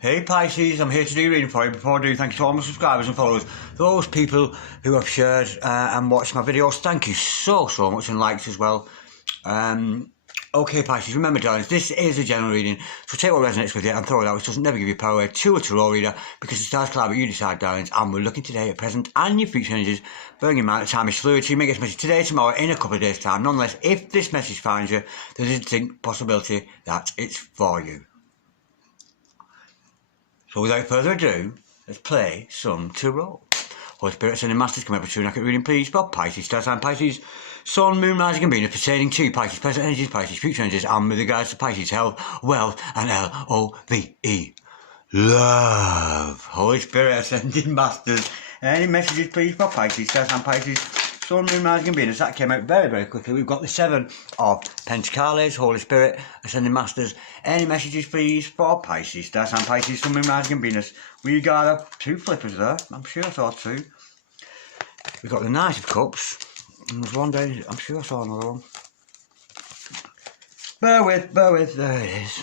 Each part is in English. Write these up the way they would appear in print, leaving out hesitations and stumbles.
Hey Pisces, I'm here to do a reading for you. Before I do, thank you to all my subscribers and followers, those people who have shared and watched my videos. Thank you so much, and liked as well. Okay Pisces, remember darlings, this is a general reading, so take what resonates with you and throw it out, which doesn't never give you power away to a tarot reader, because the stars collide, but you decide darlings, and we're looking today at present and your future energies. Bearing in mind that time is fluid, so you may get this message today, tomorrow, in a couple of days time. Nonetheless, if this message finds you, there's a distinct possibility that it's for you. So without further ado, let's play some tarot. Holy Spirit, sending masters, come up with 2 accurate reading, please. For Pisces, star sign Pisces, Sun, Moon, Rising and Venus, pertaining to Pisces, present energies, Pisces, future energies, and with regards to Pisces, health, wealth, and L-O-V-E. Love. Holy Spirit, ascending masters, any messages, please, for Pisces, star sign Pisces, Sun, Moon, Rising and Venus. That came out very quickly. We've got the 7 of Pentacles, Holy Spirit, ascending masters. Any messages, please, for Pisces, star sign Pisces, Sun, Moon, Rising and Venus. We got 2 flippers there. I'm sure I saw 2. We've got the Knight of Cups. And there's one down. I'm sure I saw another one. Bear with. There it is.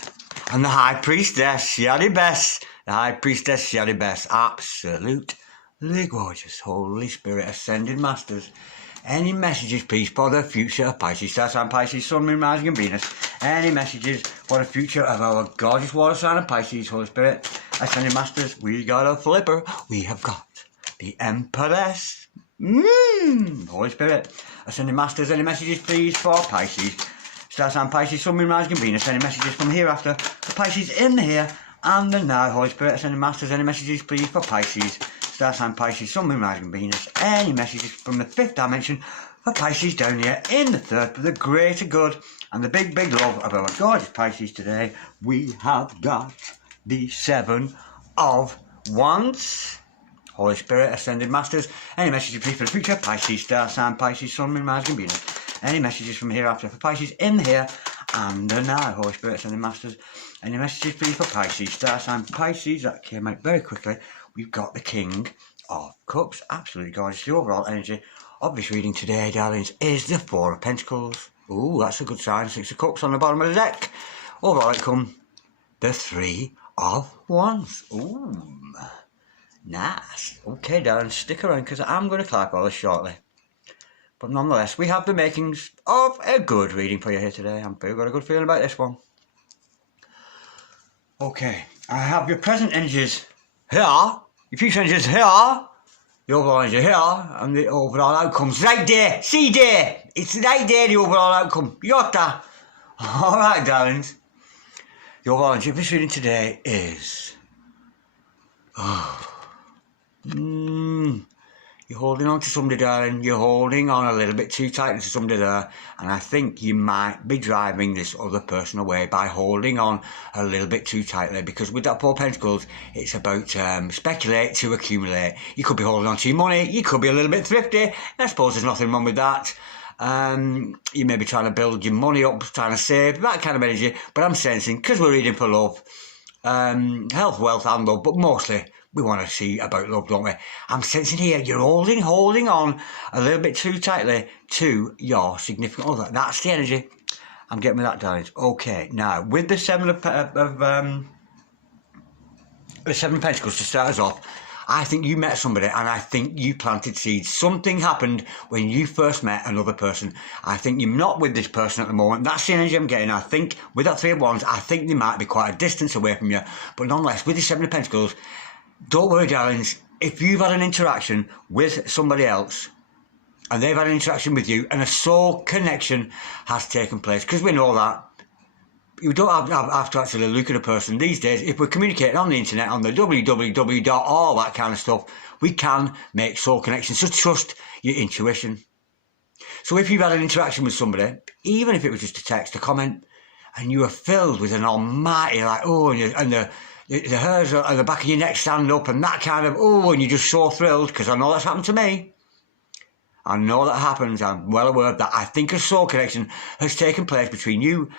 And the High Priestess, Yadi Bess. The High Priestess, Yadi Bess. Absolutely gorgeous. Holy Spirit, ascending masters. Any messages, please, for the future of Pisces, star sign Pisces, Sun, Moon, Rising and Venus. Any messages for the future of our gorgeous water sign of Pisces, Holy Spirit, ascending masters. We got a flipper. We have got the Empress. Holy Spirit, ascending masters. Any messages, please, for Pisces, star sign Pisces, Sun, Moon, Rising and Venus. Any messages from hereafter for Pisces in the here and the now, Holy Spirit, ascending masters. Any messages, please, for Pisces, star sign Pisces, Sun, Moon, Rising and Venus. Any messages from the 5th dimension for Pisces down here in the 3rd for the greater good and the big love of our gorgeous Pisces today. We have got the 7 of Wands. Holy Spirit, ascended masters. Any messages, please, for the future Pisces, star sign Pisces, Sun, Moon, Rising and Venus. Any messages from hereafter for Pisces in the here and the now, Holy Spirit, ascended masters. Any messages, please, for Pisces, star sign Pisces. That came out very quickly. We've got the King of Cups. Absolutely gorgeous. The overall energy of this reading today, darlings, is the 4 of Pentacles. Ooh, that's a good sign. 6 of Cups on the bottom of the deck. Overall outcome, the 3 of Wands. Ooh, nice. Okay, darling, stick around because I'm going to clap all this shortly. But nonetheless, we have the makings of a good reading for you here today. I've got a good feeling about this one. Okay, I have your present energies here, your future energies here, the overall energy here, and the overall outcomes right there. See there, it's right there, the overall outcome. You got that? Alright, darlings. The overall energy of this reading today is... You're holding on to somebody, darling. You're holding on a little bit too tightly to somebody there. And I think you might be driving this other person away by holding on a little bit too tightly. Because with that 4 of Pentacles, it's about speculate to accumulate. You could be holding on to your money. You could be a little bit thrifty. I suppose there's nothing wrong with that. You may be trying to build your money up, trying to save, that kind of energy. But I'm sensing, because we're reading for love, health, wealth and love, but mostly we want to see about love, don't we? I'm sensing here you're holding on a little bit too tightly to your significant other. That's the energy I'm getting with that, darlings. Okay, now with the 7 of Pentacles to start us off, I think you met somebody and I think you planted seeds. Something happened when you first met another person. I think you're not with this person at the moment. That's the energy I'm getting. I think with that 3 of Wands, I think they might be quite a distance away from you. But nonetheless, with the 7 of Pentacles, don't worry, darlings. If you've had an interaction with somebody else and they've had an interaction with you and a soul connection has taken place, because we know that you don't have to actually look at a person these days. If we're communicating on the internet, on the www. all that kind of stuff, we can make soul connections. So trust your intuition. So if you've had an interaction with somebody, even if it was just a text, a comment, and you are filled with an almighty, like, oh, and the hairs on the back of your neck stand up and that kind of, oh, and you're just so thrilled, because I know that's happened to me. I know that happens. I'm well aware of that. I think a soul connection has taken place between you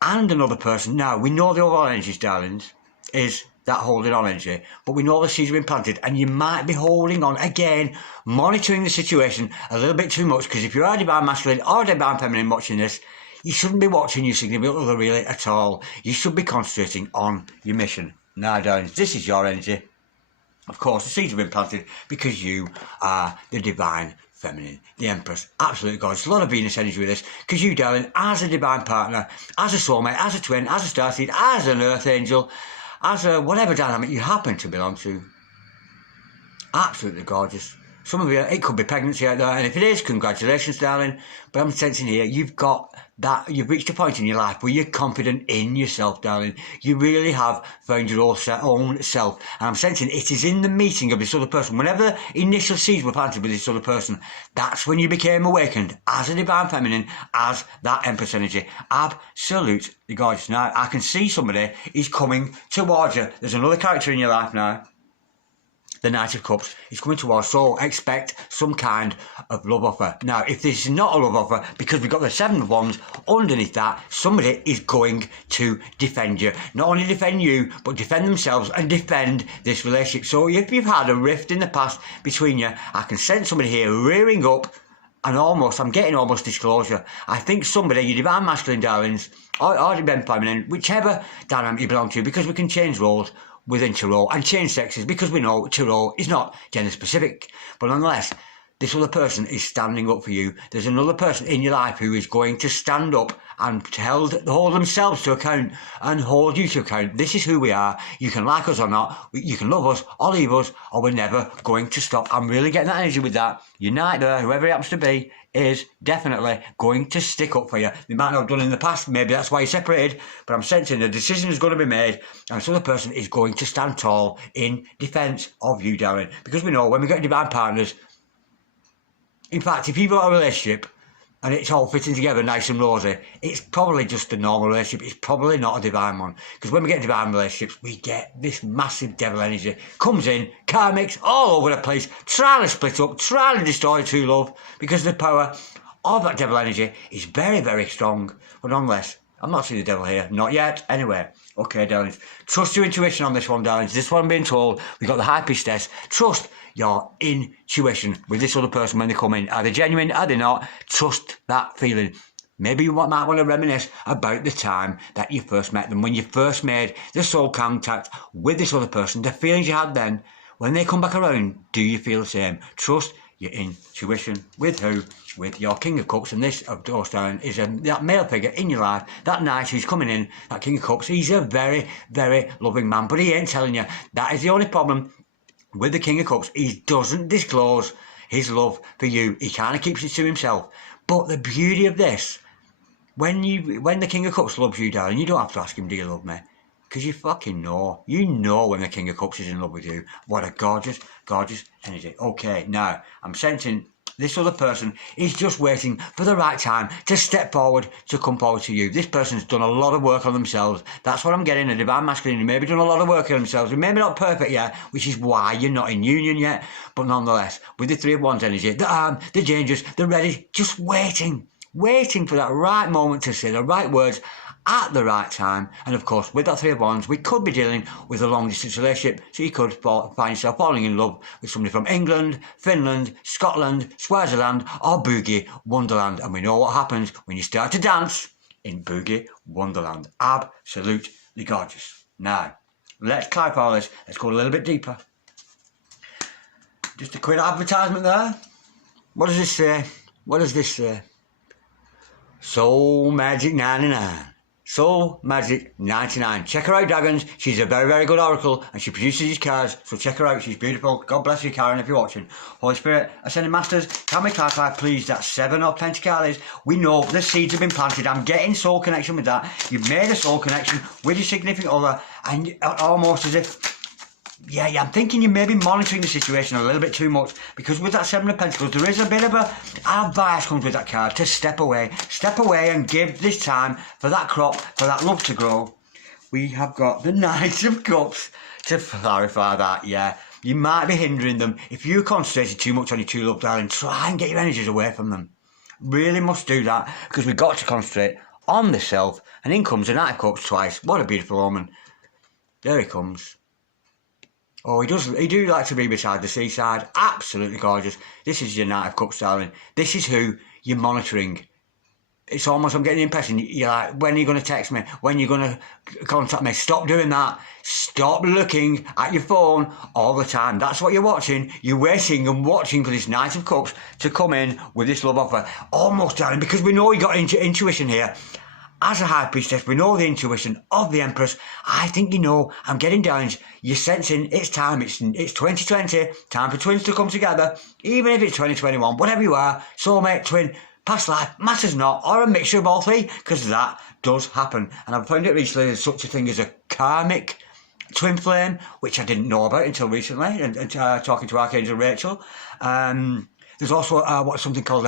and another person. Now, we know the overall energies, darlings, is that holding on energy, but we know the seeds have been planted and you might be holding on, again, monitoring the situation a little bit too much, because if you're a divine masculine or a divine feminine watching this, you shouldn't be watching your significant other really at all. You should be concentrating on your mission. Now, darlings, this is your energy. Of course, the seeds have been planted because you are the divine feminine, the Empress. Absolutely gorgeous. A lot of Venus energy with this because you, darling, as a divine partner, as a soulmate, as a twin, as a starseed, as an earth angel, as a whatever dynamic you happen to belong to. Absolutely gorgeous. Some of you, it could be pregnancy out there, and if it is, congratulations, darling. But I'm sensing here, you've got that, you've reached a point in your life where you're confident in yourself, darling. You really have found your own self. And I'm sensing it is in the meeting of this other person. Whenever initial seeds were planted with this other person, that's when you became awakened as a divine feminine, as that Empress energy. Absolutely gorgeous. Now, I can see somebody is coming towards you. There's another character in your life now. The Knight of Cups is coming towards, so expect some kind of love offer. Now, if this is not a love offer, because we've got the Seven of Wands, underneath that, somebody is going to defend you. Not only defend you, but defend themselves and defend this relationship. So if you've had a rift in the past between you, I can sense somebody here rearing up, and I'm getting almost disclosure. I think somebody, your divine masculine, darlings, or divine feminine, whichever dynamic you belong to, because we can change roles within tarot and change sexes, because we know tarot is not gender specific. But nonetheless, this other person is standing up for you. There's another person in your life who is going to stand up and hold themselves to account and hold you to account. This is who we are. You can like us or not. You can love us or leave us, or we're never going to stop. I'm really getting that energy with that. Your knight there, whoever it happens to be, is definitely going to stick up for you. They might not have done in the past, maybe that's why you're separated, but I'm sensing the decision is going to be made, and this other person is going to stand tall in defence of you, darling. Because we know when we get divine partners, in fact, if you've got a relationship and it's all fitting together nice and rosy, it's probably just a normal relationship. It's probably not a divine one. Because when we get divine relationships, we get this massive devil energy. Comes in, karmics all over the place, trying to split up, trying to destroy true love, because the power of that devil energy is very, very strong. But nonetheless, I'm not seeing the devil here. Not yet. Anyway. Okay, darlings. Trust your intuition on this one, darlings. This one I'm being told. We've got the High Priestess. Trust your intuition with this other person when they come in. Are they genuine? Are they not? Trust that feeling. Maybe you might want to reminisce about the time that you first met them, when you first made the soul contact with this other person, the feelings you had then. When they come back around, do you feel the same? Trust your intuition. With who? With your King of Cups, and this, of course, darling, is that male figure in your life, that knight who's coming in, that King of Cups. He's a very, very loving man, but he ain't telling you. That is the only problem with the King of Cups. He doesn't disclose his love for you. He kind of keeps it to himself. But the beauty of this, when the King of Cups loves you, darling, you don't have to ask him, do you love me? Because you fucking know. You know when the King of Cups is in love with you. What a gorgeous, gorgeous energy. Okay, now, I'm sensing this other person is just waiting for the right time to step forward, to come forward to you. This person's done a lot of work on themselves. That's what I'm getting, a divine masculine who maybe done a lot of work on themselves. They're maybe not perfect yet, which is why you're not in union yet. But nonetheless, with the Three of Wands energy, they're dangerous, they're ready, just waiting for that right moment to say the right words at the right time. And of course, with that Three of Wands, we could be dealing with a long distance relationship, so you could find yourself falling in love with somebody from England, Finland, Scotland, Swaziland, or Boogie Wonderland. And we know what happens when you start to dance in Boogie Wonderland. Absolutely gorgeous. Now, let's clarify all this. Let's go a little bit deeper. Just a quick advertisement there. What does this say? What does this say? Soul Magic 99. Soul Magic 99. Check her out, dragons. She's a very, very good oracle, and she produces these cards, so check her out. She's beautiful. God bless you, Karen, if you're watching. Holy Spirit, Ascending Masters, can we clarify, please, that 7 of Pentacles? We know the seeds have been planted. I'm getting soul connection with that. You've made a soul connection with your significant other, and almost as if, yeah, I'm thinking you may be monitoring the situation a little bit too much, because with that 7 of Pentacles, there is a bit of advice comes with that card to step away and give this time for that crop, for that love to grow. We have got the Knight of Cups to clarify that. Yeah, you might be hindering them. If you're concentrating too much on your true love, darling, try and get your energies away from them. Really must do that, because we've got to concentrate on the self. And in comes the Knight of Cups twice. What a beautiful woman. There he comes. Oh, he do like to be beside the seaside. Absolutely gorgeous. This is your Knight of Cups, darling. This is who you're monitoring. It's almost, I'm getting the impression, you're like, when are you going to text me? When are you going to contact me? Stop doing that. Stop looking at your phone all the time. That's what you're watching. You're waiting and watching for this Knight of Cups to come in with this love offer. Almost, darling, because we know you got intuition here. As a High Priestess, we know the intuition of the Empress. I think you know, I'm getting down. You're sensing it's time. It's 2020. Time for twins to come together. Even if it's 2021, whatever you are, soulmate, twin, past life, matters not, or a mixture of all three, because that does happen. And I've found it recently there's such a thing as a karmic twin flame, which I didn't know about until recently, and talking to Archangel Rachel. There's also something called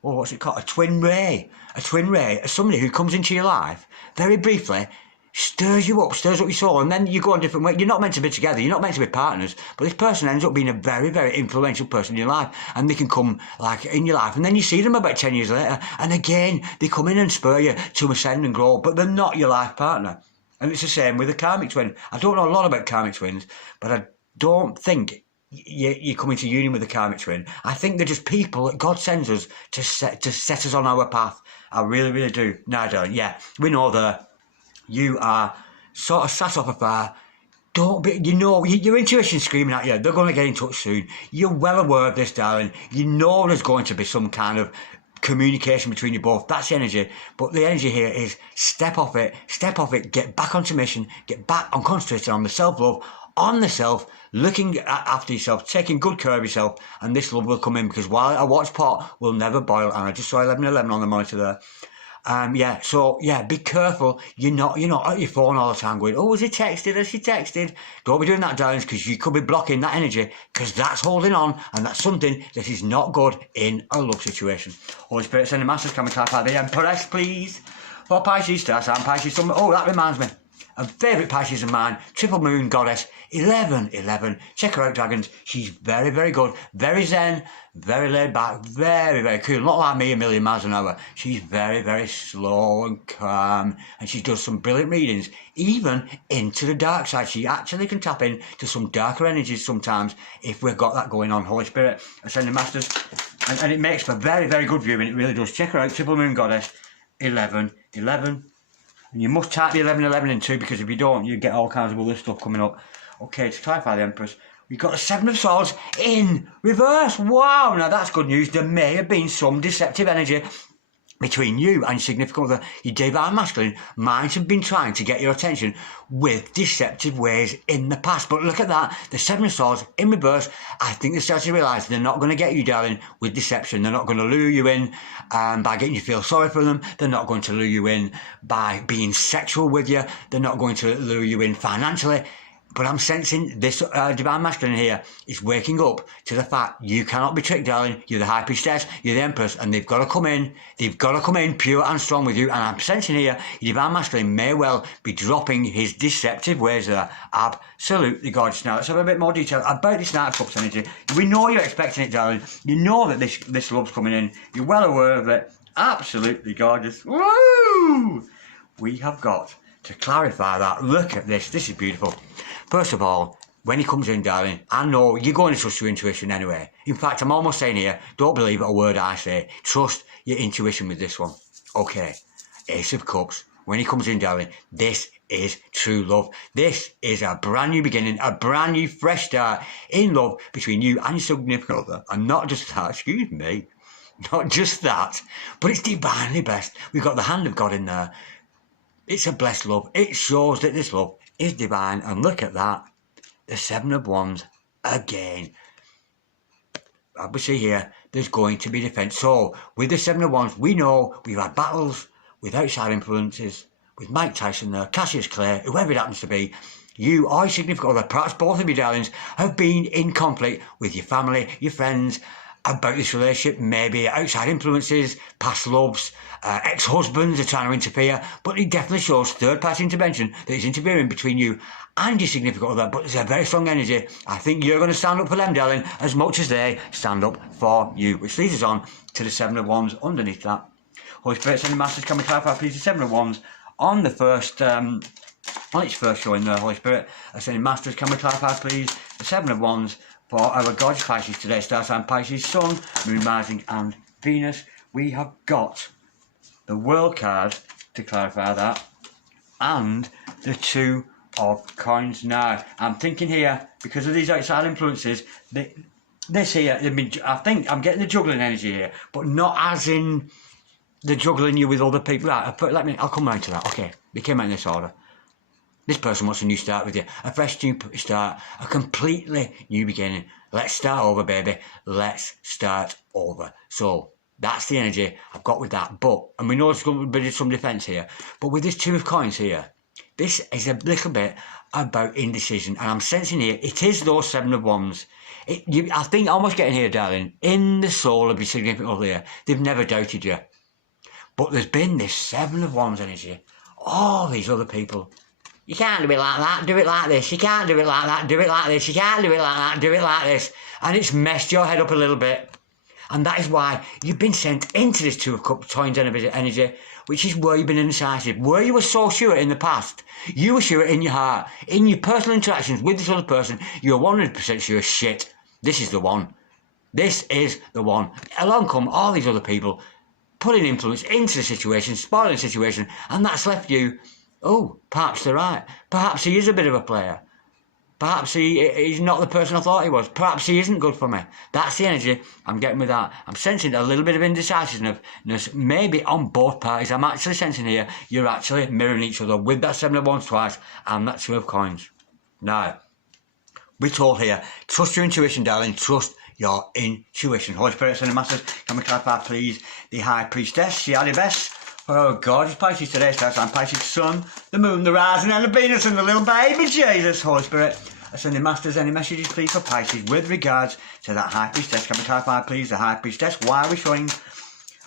what's it called? A twin ray. A twin ray. Somebody who comes into your life, very briefly, stirs up your soul, and then you go on different ways. You're not meant to be together, you're not meant to be partners, but this person ends up being a very, very influential person in your life, and they can come, like, in your life, and then you see them about 10 years later, and again, they come in and spur you to ascend and grow, but they're not your life partner. And it's the same with a karmic twin. I don't know a lot about karmic twins, but I don't think you come into union with a karmic twin. I think they're just people that God sends us to set us on our path. I really, really do. Now, darling, yeah, we know that you are sort of sat off afar. Don't be, you know, your intuition's screaming at you. They're going to get in touch soon. You're well aware of this, darling. You know there's going to be some kind of communication between you both. That's the energy. But the energy here is step off it, get back onto mission, get back on concentrating on the self-love, on the self, looking after yourself, taking good care of yourself, and this love will come in, because while a watch pot will never boil, and I just saw 11:11 on the monitor there. Be careful. You're not at your phone all the time going, oh, has he texted? Has she texted? Don't be doing that, darlings, because you could be blocking that energy, because that's holding on, and that's something that is not good in a love situation. Holy Spirit, send the masters, can we clap out the Empress, please? For Pisces, star sign, Pisces, oh, that reminds me. A favourite Pisces of mine, Triple Moon Goddess, 11:11. Check her out, dragons. She's very, very good, very zen, very laid back, very, very cool. Not like me, a million miles an hour. She's very, very slow and calm, and she does some brilliant readings, even into the dark side. She actually can tap into some darker energies sometimes if we've got that going on. Holy Spirit, Ascending Masters, and it makes for very, very good viewing. It really does. Check her out, Triple Moon Goddess, 11:11. And you must type the 11:11 in too, because if you don't, you get all kinds of other stuff coming up. Okay, to clarify the Empress, we've got the Seven of Swords in reverse. Wow, now that's good news. There may have been some deceptive energy between you and your significant other. Your divine masculine might have been trying to get your attention with deceptive ways in the past. But look at that, the Seven of Swords in reverse. I think they start to realise they're not going to get you, darling, with deception. They're not going to lure you in by getting you feel sorry for them. They're not going to lure you in by being sexual with you. They're not going to lure you in financially. But I'm sensing this divine masculine here is waking up to the fact you cannot be tricked, darling. You're the High Priestess, you're the Empress, and they've got to come in. They've got to come in pure and strong with you. And I'm sensing here, your divine masculine may well be dropping his deceptive ways there. Absolutely gorgeous. Now, let's have a bit more detail about this Knight of Cups energy. We know you're expecting it, darling. You know that this love's coming in. You're well aware of it. Absolutely gorgeous. Woo! We have got to clarify that. Look at this. This is beautiful. First of all, when he comes in, darling, I know you're going to trust your intuition anyway. In fact, I'm almost saying here, don't believe a word I say. Trust your intuition with this one. Okay, Ace of Cups. When he comes in, darling, this is true love. This is a brand new beginning, a brand new fresh start in love between you and your significant other. And not just that, excuse me, not just that, but it's divinely blessed. We've got the hand of God in there. It's a blessed love. It shows that this love is divine, and look at that, the Seven of Wands again. As we see here, there's going to be defence. So with the Seven of Wands, we know we've had battles with outside influences, with Mike Tyson there, Cassius Clay, whoever it happens to be. You or your significant other, perhaps both of you, darlings, have been in conflict with your family, your friends, about this relationship, maybe outside influences, past loves, ex-husbands are trying to interfere, but it definitely shows third-party intervention that is interfering between you and your significant other. But there's a very strong energy. I think you're going to stand up for them, darling, as much as they stand up for you, which leads us on to the Seven of Wands underneath that. Holy Spirit, sending masters, can we clarify, please, the Seven of Wands on the first, on its first showing there, Holy Spirit, sending masters, can we clarify, please, the Seven of Wands for our gorgeous Pisces today, star sign Pisces, Sun, Moon, Rising and Venus. We have got the World card, to clarify that, and the Two of coins now. I'm thinking here, because of these outside influences, this here, I think I'm getting the juggling energy here, but not as in the juggling you with other people. Right, I'll come round to that. Okay, we came out in this order. This person wants a new start with you, a fresh new start, a completely new beginning. Let's start over, baby. Let's start over. So that's the energy I've got with that. But, and we know there's going to be some defence here, but with this Two of Coins here, this is a little bit about indecision. And I'm sensing here, it is those Seven of Wands. I think, almost getting here, darling, in the soul of your significant other here, they've never doubted you. But there's been this Seven of Wands energy. All these other people. You can't do it like that, do it like this. You can't do it like that, do it like this. You can't do it like that, do it like this. And it's messed your head up a little bit. And that is why you've been sent into this Two of Coins energy, which is where you've been indecisive. Where you were so sure in the past, you were sure in your heart, in your personal interactions with this other person, you were 100% sure, shit, this is the one. This is the one. Along come all these other people, putting influence into the situation, spoiling the situation, and that's left you, oh, perhaps they're right. Perhaps he is a bit of a player. Perhaps he's not the person I thought he was. Perhaps he isn't good for me. That's the energy I'm getting with that. I'm sensing a little bit of indecisiveness, maybe on both parties. I'm actually sensing here, you're actually mirroring each other with that Seven of Wands twice and that Two of Coins. Now, we're told here, trust your intuition, darling. Trust your intuition. Holy Spirit, and Masters, can we clarify, please, the High Priestess, Shiali Bess? Oh, gorgeous Pisces today, starts on Pisces Sun, the Moon, the Rising, and the Venus, and the little baby Jesus. Holy Spirit, ascending Masters, any messages, please, for Pisces with regards to that High Priestess? Can we clarify, please, the High Priestess? Why are we showing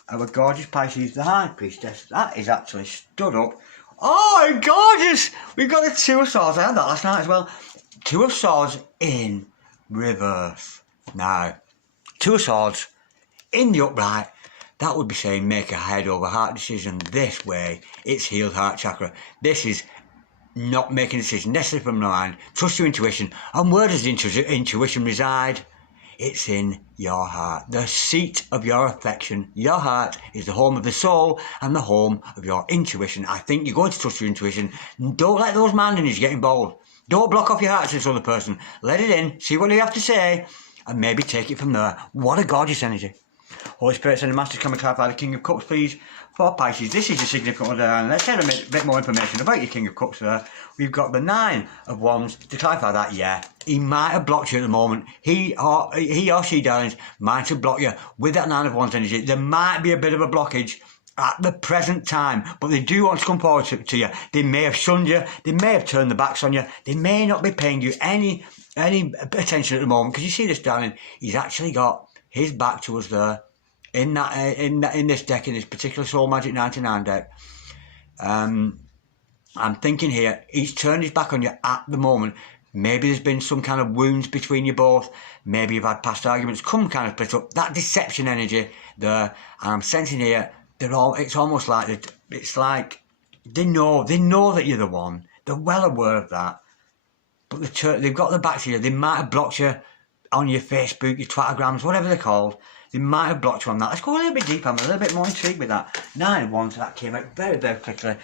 our gorgeous Pisces, the High Priestess? That is actually stood up. Oh, gorgeous! We've got the Two of Swords. I had that last night as well. Two of Swords in reverse. Now, Two of Swords in the upright. That would be saying make a head over heart decision this way. It's healed heart chakra. This is not making a decision necessarily from the mind. Trust your intuition. And where does the intuition reside? It's in your heart. The seat of your affection. Your heart is the home of the soul and the home of your intuition. I think you're going to trust your intuition. Don't let those mind energies get involved. Don't block off your heart to this other person. Let it in. See what you have to say. And maybe take it from there. What a gorgeous energy. Holy Spirit, and the Masters, can we clarify the King of Cups, please, for Pisces? This is your significant other, and let's get a bit more information about your King of Cups there. We've got the Nine of Wands. To clarify that, yeah, he might have blocked you at the moment. He or she, darlings, might have blocked you with that Nine of Wands energy. There might be a bit of a blockage at the present time, but they do want to come forward to you. They may have shunned you. They may have turned their backs on you. They may not be paying you any attention at the moment, because you see this, darling, he's actually got his back to us there. In this deck, in this particular Soul Magic 99 deck, I'm thinking here, he's turned his back on you at the moment. Maybe there's been some kind of wounds between you both. Maybe you've had past arguments, come kind of split up. That deception energy there, and I'm sensing here, it's almost like, it's like they know that you're the one. They're well aware of that. But they've got their back to you. They might have blocked you on your Facebook, your Twittergrams, whatever they're called. They might have blocked you on that. Let's go a little bit deeper. I'm a little bit more intrigued with that. Nine of Wands, that came out very, very quickly.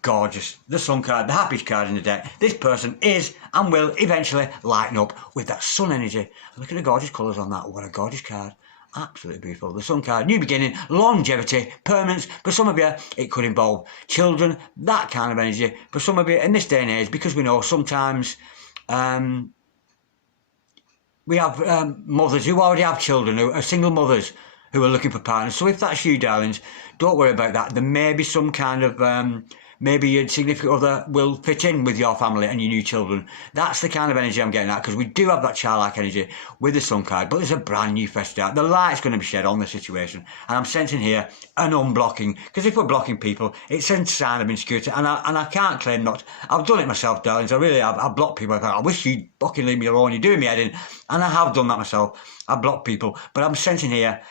Gorgeous. The Sun card, the happiest card in the deck. This person is and will eventually lighten up with that Sun energy. Look at the gorgeous colours on that. What a gorgeous card. Absolutely beautiful. The Sun card, new beginning, longevity, permanence. For some of you, it could involve children, that kind of energy. For some of you, in this day and age, because we know sometimes we have mothers who already have children, who are single mothers who are looking for partners. So if that's you, darlings, don't worry about that. There may be some kind of, maybe your significant other will fit in with your family and your new children. That's the kind of energy I'm getting at, because we do have that childlike energy with the Sun card, but there's a brand new fresh start. The light's going to be shed on the situation, and I'm sensing here an unblocking, because if we're blocking people, it's a sign of insecurity, and I can't claim not. I've done it myself, darlings. I really have. I've blocked people. I wish you'd fucking leave me alone. You're doing me head in, and I have done that myself. I blocked people, but I'm sensing here,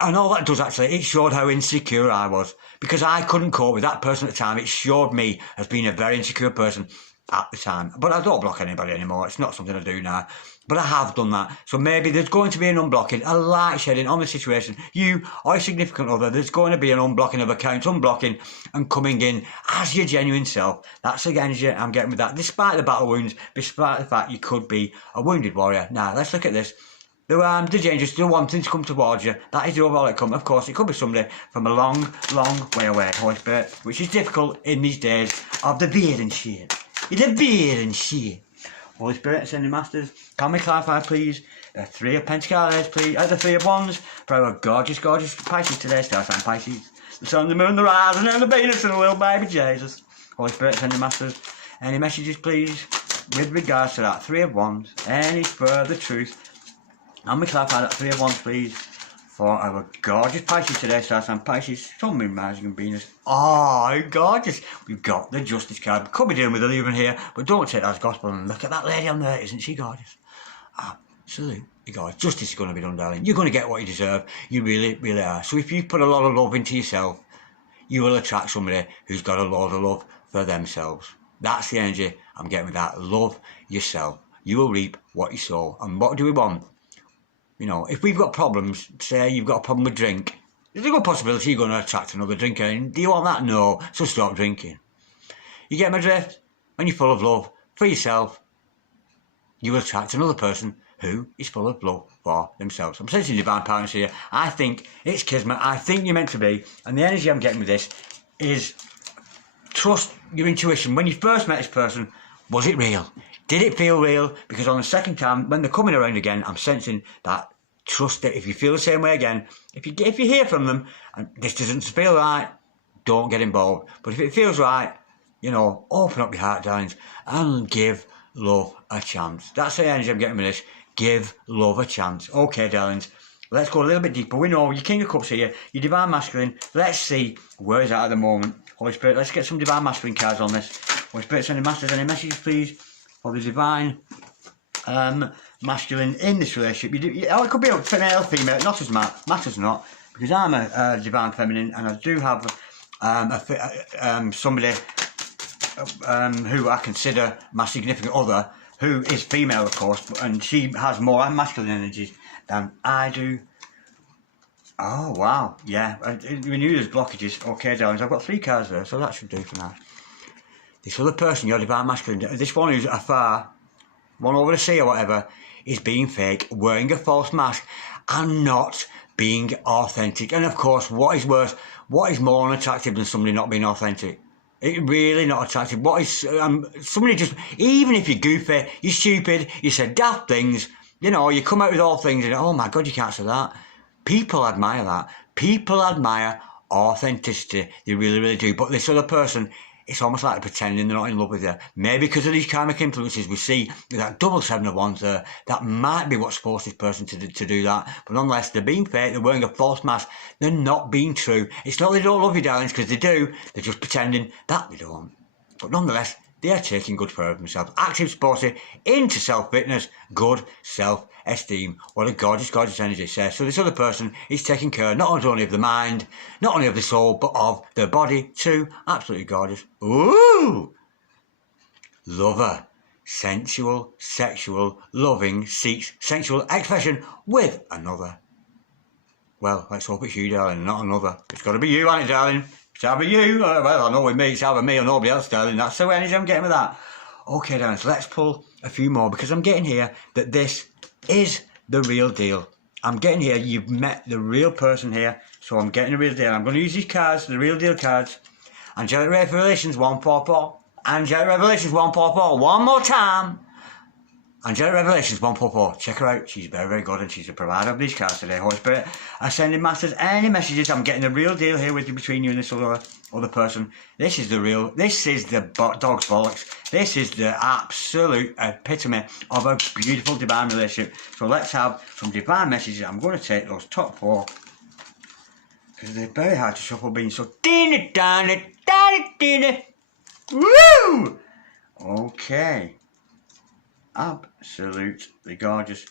and all that does actually, it showed how insecure I was, because I couldn't cope with that person at the time. It showed me as being a very insecure person. at the time. But I don't block anybody anymore. It's not something I do now. But I have done that. So maybe there's going to be an unblocking, a light shedding on the situation. You or your significant other, there's going to be an unblocking of accounts, unblocking and coming in as your genuine self. That's the energy I'm getting with that. Despite the battle wounds, despite the fact you could be a wounded warrior. Now, let's look at this. The dangers, the wanting to come towards you, that is the overall outcome. Of course, it could be somebody from a long, long way away, Holy Spirit, which is difficult in these days of the beard and shit. The beard and shit. Holy Spirit, Ascending Masters, can we clarify, please, the Three of Pentacles, please, the Three of Wands, for our gorgeous, gorgeous Pisces today, star sign Pisces, the Sun, the Moon, the Rising, and the Venus, and the little baby Jesus. Holy Spirit, Ascending Masters, any messages, please, with regards to that Three of Wands, any further truth, and we clarify that Three of Wands, please, for our gorgeous Pisces today, star sign Pisces, Sun, Moon, Rising, and Venus. Oh, gorgeous. We've got the Justice card. Could be dealing with a Libra here, but don't take that as gospel. And look at that lady on there. Isn't she gorgeous? Absolutely gorgeous. Justice is going to be done, darling. You're going to get what you deserve. You really, really are. So if you put a lot of love into yourself, you will attract somebody who's got a lot of love for themselves. That's the energy I'm getting with that. Love yourself. You will reap what you sow. And what do we want? You know, if we've got problems, say you've got a problem with drink, there's a good possibility you're going to attract another drinker. And do you want that? No. So stop drinking. You get my drift? When you're full of love for yourself, you will attract another person who is full of love for themselves. I'm sensing divine partners here. I think it's kismet. I think you're meant to be. And the energy I'm getting with this is trust your intuition. When you first met this person, was it real? Did it feel real? Because on the second time, when they're coming around again, I'm sensing that trust it. If you feel the same way again, if you hear from them and this doesn't feel right, don't get involved. But if it feels right, you know, open up your heart, darlings, and give love a chance. That's the energy I'm getting with this. Give love a chance. Okay, darlings, let's go a little bit deeper. We know your King of Cups here, your Divine Masculine. Let's see where he's at the moment. Holy Spirit, let's get some Divine Masculine cards on this. Holy Spirit, sending masters, any messages, please, for the Divine Masculine in this relationship. It could be a male, female, not as matters not, because I'm a Divine Feminine and I do have somebody who I consider my significant other, who is female, of course, and she has more masculine energies than I do. Oh, wow, yeah, we knew there's blockages. Okay, darlings, I've got 3 cards there, so that should do for now. This other person, your Divine Masculine, this one who's afar, one over the sea or whatever, is being fake, wearing a false mask, and not being authentic. And of course, what is worse, what is more unattractive than somebody not being authentic? It's really not attractive. What is somebody just, even if you're goofy, you're stupid, you say daft things, you know, you come out with all things and oh my God, you can't say that. People admire that. People admire authenticity. They really, really do. But this other person, it's almost like they're pretending they're not in love with you. Maybe because of these karmic influences, we see that double 7 of Wands there. That might be what's forced this person to do that. But nonetheless, they're being fake, they're wearing a false mask, they're not being true. It's not they don't love you, darlings, because they do. They're just pretending that they don't. But nonetheless, they are taking good care of themselves. Active, sporty, into self-fitness, good self-esteem. What a gorgeous, gorgeous energy says. So this other person is taking care not only of the mind, not only of the soul, but of their body too. Absolutely gorgeous. Ooh! Lover. Sensual, sexual, loving, seeks sensual expression with another. Well, let's hope it's you, darling, not another. It's got to be you, ain't it, darling? It's either you, well, I know with me, it's either me or nobody else, darling. That's the energy I'm getting with that. Okay, darling, so let's pull a few more, because I'm getting here that this is the real deal. I'm getting here, you've met the real person here, so I'm getting the real deal. I'm going to use these cards, the real deal cards. Angelic Revelations 144. Angelic Revelations 144. One more time. Angelic Revelations 144. Check her out. She's very, very good, and she's a provider of these cards today. Holy Spirit, Ascending Masters, any messages? I'm getting the real deal here with you, between you and this other person. This is the real. This is the dog's bollocks. This is the absolute epitome of a beautiful divine relationship. So let's have some divine messages. I'm going to take those top 4 because they're very hard to shuffle, being so teeny tiny, woo! Okay. Absolutely gorgeous.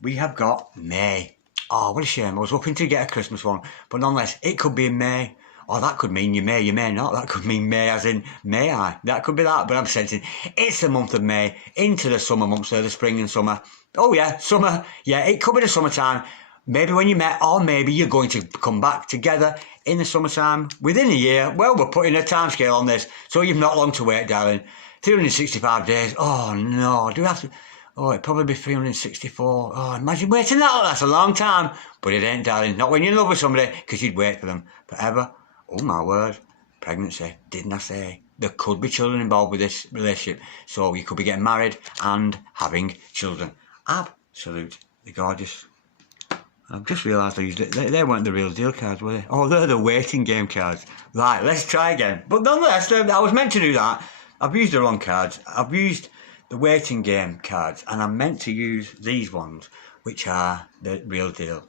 We have got May. Oh, what a shame. I was hoping to get a Christmas one, but nonetheless, it could be in May, Or that could mean you may not. That could mean may as in may I. That could be that. But I'm sensing it's the month of May into the summer months there, the spring and summer. Oh yeah, summer. Yeah, it could be the summertime. Maybe when you met, or maybe you're going to come back together in the summertime within a year. Well, we're putting a timescale on this, so you've not long to wait, darling. 365 days. Oh no, do we have to? Oh, it'd probably be 364. Oh, imagine waiting that. That's a long time. But it ain't, darling. Not when you're in love with somebody, because you'd wait for them forever. Oh my word. Pregnancy. Didn't I say? There could be children involved with this relationship. So you could be getting married and having children. Absolutely gorgeous. I've just realised they weren't the real deal cards, were they? Oh, they're the waiting game cards. Right, let's try again. But nonetheless, I was meant to do that. I've used the wrong cards. I've used the waiting game cards, and I'm meant to use these ones, which are the real deal.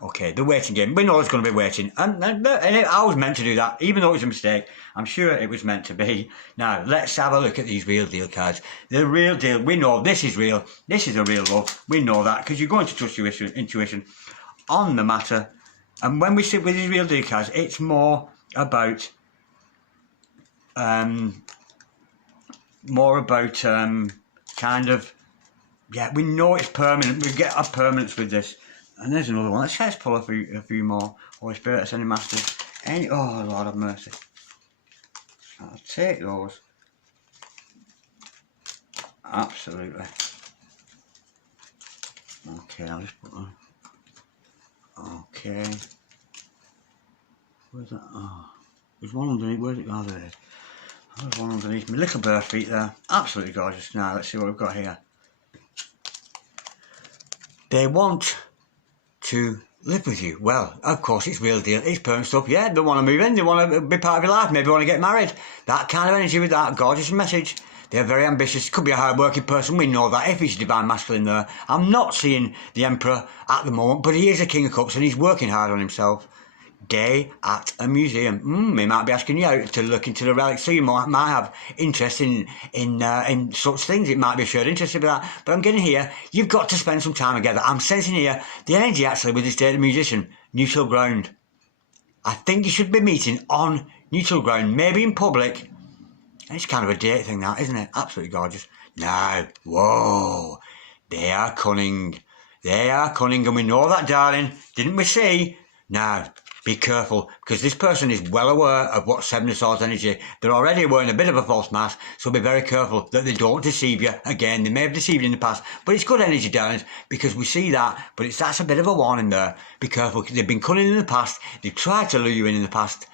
Okay, the waiting game. We know it's going to be waiting. And I was meant to do that, even though it was a mistake. I'm sure it was meant to be. Now, let's have a look at these real deal cards. The real deal, we know this is real. This is a real love. We know that, because you're going to trust your intuition on the matter. And when we sit with these real deal cards, it's more about kind of, yeah, we know it's permanent. We get our permanence with this. And there's another one. Let's pull a few more. Holy Spirit, Ascended Masters. Oh, Lord have mercy. I'll take those. Absolutely. Okay, I'll just put them. Okay. Where's that? Oh, there's one underneath. Where's it? Oh, there it is. There's one underneath my little bare feet there. Absolutely gorgeous. Now, let's see what we've got here. They want to live with you. Well, of course, it's real deal. It's permanent stuff. Yeah, they want to move in. They want to be part of your life. Maybe want to get married. That kind of energy with that gorgeous message. They're very ambitious. Could be a hard-working person. We know that if he's divine masculine there. I'm not seeing the Emperor at the moment, but he is a King of Cups and he's working hard on himself. Day at a museum. He might be asking you out to look into the relics, so you might have interest in such things. It might be a shared interest in that. But I'm getting here, you've got to spend some time together. I'm sensing here the energy actually with this day the musician, neutral ground. I think you should be meeting on neutral ground, maybe in public. It's kind of a date thing, that, isn't it? Absolutely gorgeous. Now, whoa, they are cunning. They are cunning, and we know that, darling. Didn't we see? Now, be careful, because this person is well aware of what Seven of Swords energy. They're already wearing a bit of a false mask, so be very careful that they don't deceive you. Again, they may have deceived you in the past, but it's good energy, darlings, because we see that, but that's a bit of a warning there. Be careful, because they've been cunning in the past. They've tried to lure you in the past.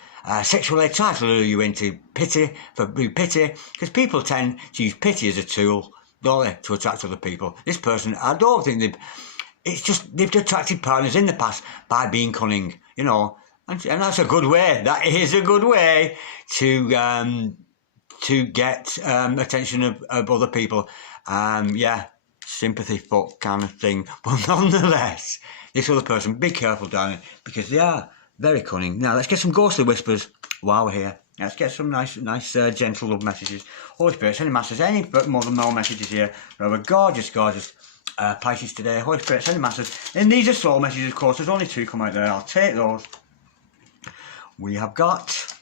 Sexually, try to lure you into pity, because people tend to use pity as a tool, don't they, to attract other people. This person, I don't think they've attracted partners in the past by being cunning, you know, and that's a good way. That is a good way to get attention of other people. Yeah, sympathy fuck kind of thing. But nonetheless, this other person, be careful, darling, because they are very cunning. Now, let's get some ghostly whispers while we're here. Let's get some nice, gentle love messages. Holy Spirit, send masters, any more messages here. We have a gorgeous Pisces today. Holy Spirit, send masters. And these are soul messages, of course. There's only 2 come out there. I'll take those. We have got...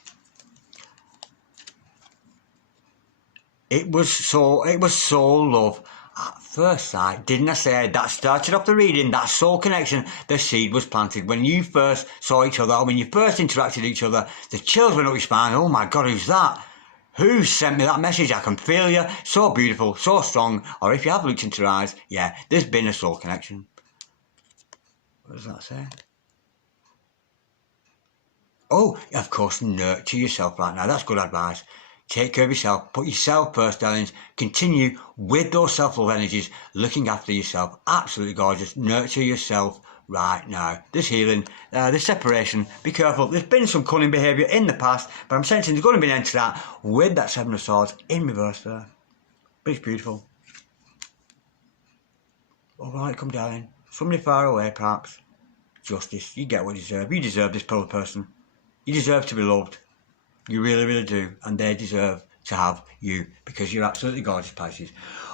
It was soul love at first sight. Didn't I say that started off the reading? That soul connection, the seed was planted. When you first saw each other, or when you first interacted with each other, the chills went up your spine. Oh my God, who's that? Who sent me that message? I can feel you. So beautiful, so strong. Or if you have looked into her eyes, yeah, there's been a soul connection. What does that say? Oh, of course, nurture yourself right now. That's good advice. Take care of yourself. Put yourself first, darlings. Continue with those self-love energies, looking after yourself. Absolutely gorgeous. Nurture yourself right now. There's healing. There's separation. Be careful. There's been some cunning behaviour in the past, but I'm sensing there's going to be an end to that with that Seven of Swords in reverse there. But it's beautiful. All right, come darling. Somebody far away, perhaps. Justice. You get what you deserve. You deserve this poor person. You deserve to be loved. You really, really do. And they deserve to have you, because you're absolutely gorgeous, Pisces.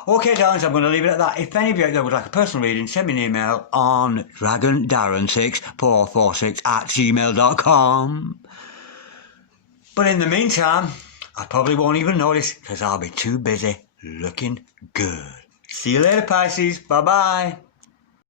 Okay, darlings, I'm going to leave it at that. If any of you out there would like a personal reading, send me an email on dragondarren6446@gmail.com. But in the meantime, I probably won't even notice because I'll be too busy looking good. See you later, Pisces. Bye-bye.